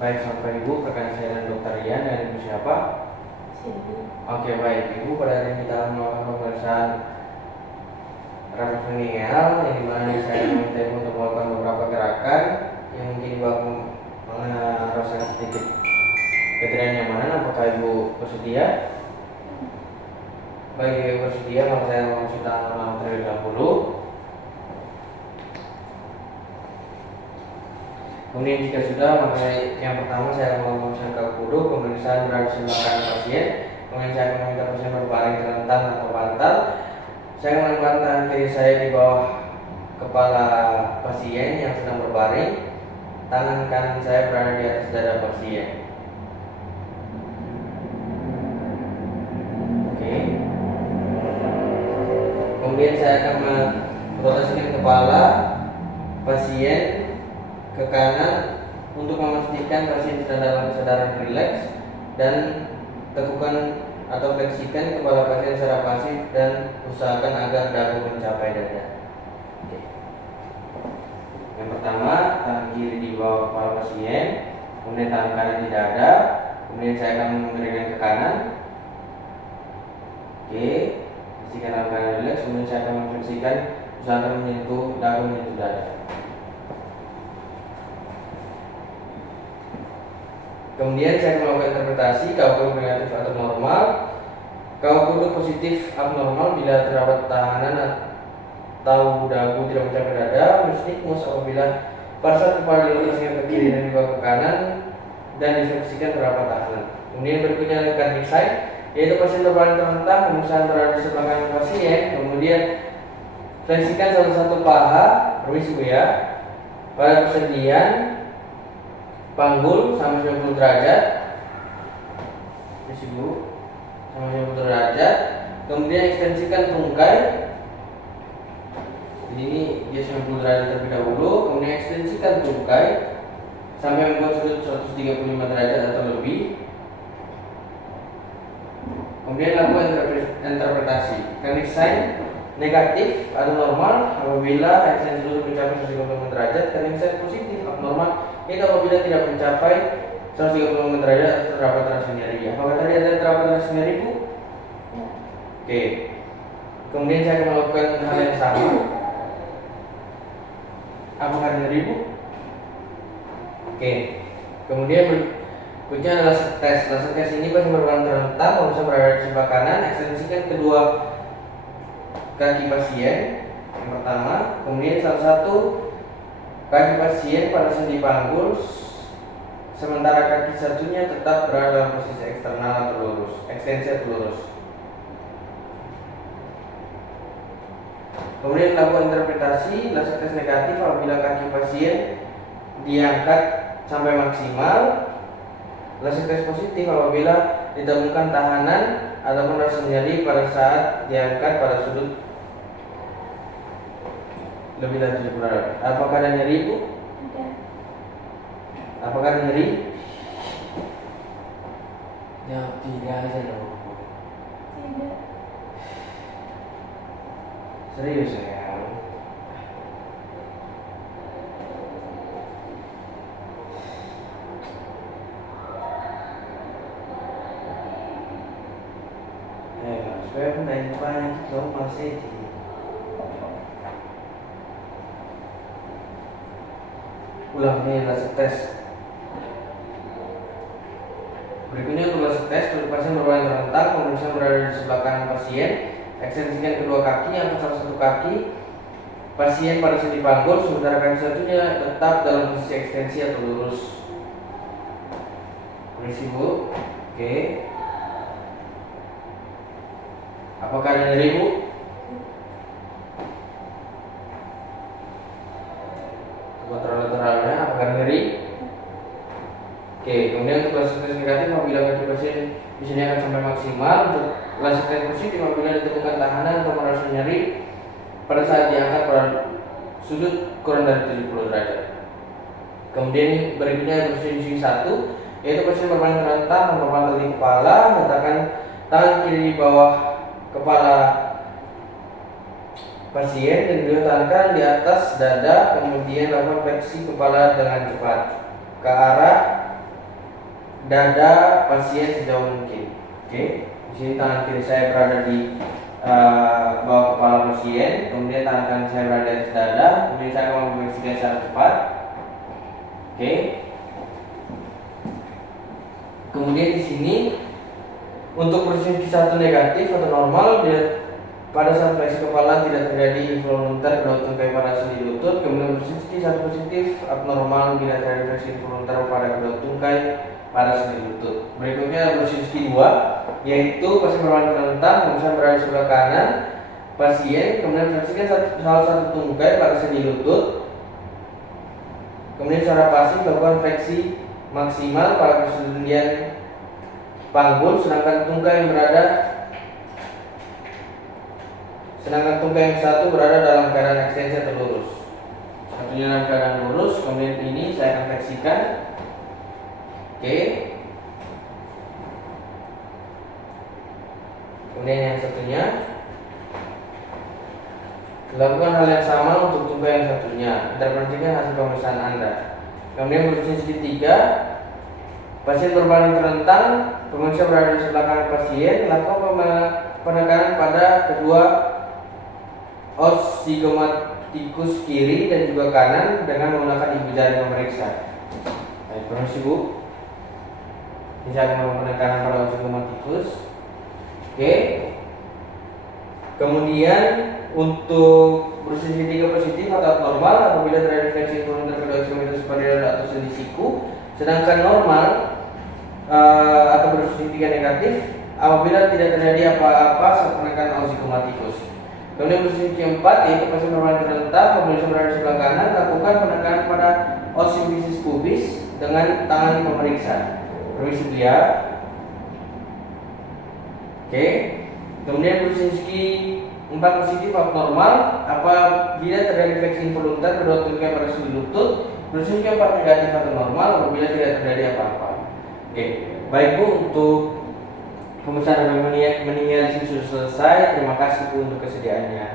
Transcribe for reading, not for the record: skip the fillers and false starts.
Baik, sampai Ibu, rekan saya dan Dokter Rian dan Ibu siapa? Oke, baik Ibu, pada hari ini kita melakukan pemeriksaan refleksional yang dimana saya meminta Ibu untuk melakukan beberapa gerakan yang mungkin Ibu akan merasakan sedikit ketidaknyamanan. Apakah Ibu bersedia? Baik, Ibu bersedia, maka saya menguji tangan terlebih dahulu. Kemudian jika sudah, maka yang pertama saya akan melakukan kaki duduk, pemeriksaan berada di sebelah kanan pasien. Kemudian saya akan meminta pasien berbaring terlentang atau bantal. Saya akan menempatkan tangan kiri saya di bawah kepala pasien yang sedang berbaring. Tangan kanan saya berada di atas dada pasien. Oke. Kemudian saya akan merotasikan kepala pasien ke kanan untuk memastikan pasien sedang dalam kesadaran rileks, dan teguhkan atau fleksikan kepala pasien secara pasif dan usahakan agar dagu mencapai dada. Oke. Yang pertama, tangan kiri di bawah kepala pasien, kemudian tangan kanan di dada, kemudian saya akan memberikan ke kanan. Oke, pastikan tangan kanan rileks, kemudian saya akan memfleksikan, usahakan menyentuh dagu menyentuh dada. Kemudian saya melakukan interpretasi kalau negatif atau normal. Kalau kode positif abnormal bila terdapat tahanan atau dagu tidak mencapai dada, nystagmus apabila pada saat kepala dilokasikan ke kiri dan dibawa ke kanan dan difleksikan terdapat tahanan. Kemudian berikutnya cardiac side, yaitu pasien berbaring terlentang, pemeriksaan berada di sebelah kanan pasien, kemudian fleksikan salah satu paha, permisi Bu ya, pada persediaan panggul sama 90 derajat. Permisi Bu, sama 90 derajat. Kemudian ekstensikan tungkai. Ini dia 90 derajat terlebih dahulu. Kemudian ekstensikan tungkai sampai membuat sudut 135 derajat atau lebih. Kemudian lakukan interpretasi. Cardiac sign negatif atau normal apabila ekstensi lutut mencapai 135 derajat. Cardiac sign positif abnormal itu apabila tidak mencapai 135 derajat atau terdapat rasa nyeri. Apakah tadi ada terdapat rasa nyeri, Bu? Ya. Oke. Kemudian saya akan melakukan hal yang sama. Apakah nyeri, Bu? Oke. Kemudian berikutnya adalah tes. Laser tes ini pasien berbaring terlentang, bisa berada di sebelah kanan, ekstensikan kedua kaki pasien yang pertama, kemudian salah satu kaki pasien pada sendi panggul, sementara kaki satunya tetap berada dalam posisi eksternal atau lurus, ekstensi atau lurus. Kemudian lakukan interpretasi. Laser tes negatif apabila kaki pasien diangkat sampai maksimal. Laser tes positif apabila ditemukan tahanan ataupun rasa nyeri pada saat diangkat pada sudut lebih dari 70 derajat. Apakah ada nyeri, Bu? Ada. Apakah ada nyeri? Ya, tidak aja dong. Tidak. Serius ya? Supaya penanya banyak kamu masih di ulang nih laser tes. Berikutnya untuk laser tes, pasien berbaring terlentang, pemeriksaan berada di sebelah kanan pasien, ekstensikan kedua kaki, angkat salah satu kaki pasien pada sendi panggul, sementara kaki satunya tetap dalam posisi ekstensi atau lurus. Permisi Bu. Oke. Apakah ada nyeri, Bu? Lateralnya apakah nyeri? Oke, kemudian untuk laser tes negatif apabila kaki pasien di sini akan sampai maksimal. Untuk laser tes positif apabila ditemukan tahanan atau merasa nyeri pada saat diangkat pada sudut kurang dari 70 derajat. Kemudian berikutnya posisi 1, yaitu pasien berbaring terlentang, memperbantal di kepala, letakkan tangan kiri di bawah kepala pasien dan diletakkan di atas dada, kemudian lakukan fleksi kepala dengan cepat ke arah dada pasien sejauh mungkin. Oke, di sini tangan kiri saya berada di bawah kepala pasien, kemudian tangan kanan saya berada di atas dada, kemudian saya akan memfleksikan secara cepat. Oke. Kemudian di sini untuk posisi satu negatif atau normal, pada saat fleksi kepala tidak terjadi involuntar kedua tungkai pada sendi lutut. Kemudian posisi satu positif abnormal bila terjadi fleksi involuntar pada kedua tungkai pada sendi lutut. Berikutnya posisi 2, yaitu pasien berbadan terlentang, kemudian berada di sebelah kanan pasien, kemudian fleksikan salah satu tungkai pada sendi lutut. Kemudian secara pasif lakukan fleksi maksimal pada persendian panggul, sedangkan tungkai yang satu berada dalam keadaan ekstensi atau lurus. Satunya dalam keadaan lurus, kemudian ini saya akan fleksikan. Oke. Kemudian yang satunya lakukan hal yang sama untuk tungkai yang satunya. Interpretasikan hasil pemeriksaan Anda. Kemudian posisi 3, pasien berbadan terlentang, pemeriksa berada di sebelah kanan pasien, lakukan penekanan pada kedua os zigomatikus kiri dan juga kanan dengan menggunakan ibu jari pemeriksa. Baik, permisi Bu. Ini saya akan penekanan pada os zigomatikus. Oke. Kemudian untuk posisi 3 positif atau abnormal apabila terjadi fleksi involuntar kedua ekstremitas superior atau sendi siku, sedangkan normal atau posisi 3 negatif apabila tidak terjadi apa-apa saat penekanan os zigomatikus. Kemudian posisi 4, yaitu pasien berbadan terlentang, pemeriksa berada di sebelah kanan, lakukan penekanan pada os symphysis pubis dengan tangan pemeriksa. Permisi lihat. Oke. Kemudian posisi 4 positif abnormal apabila terjadi fleksi involuntar kedua tungkai pada sendi lutut. Posisi 4 negatif atau normal apabila tidak terjadi apa-apa. Oke, baik Bu, untuk pemeriksaan meninggal sudah selesai. Terima kasih Bu untuk kesediaannya.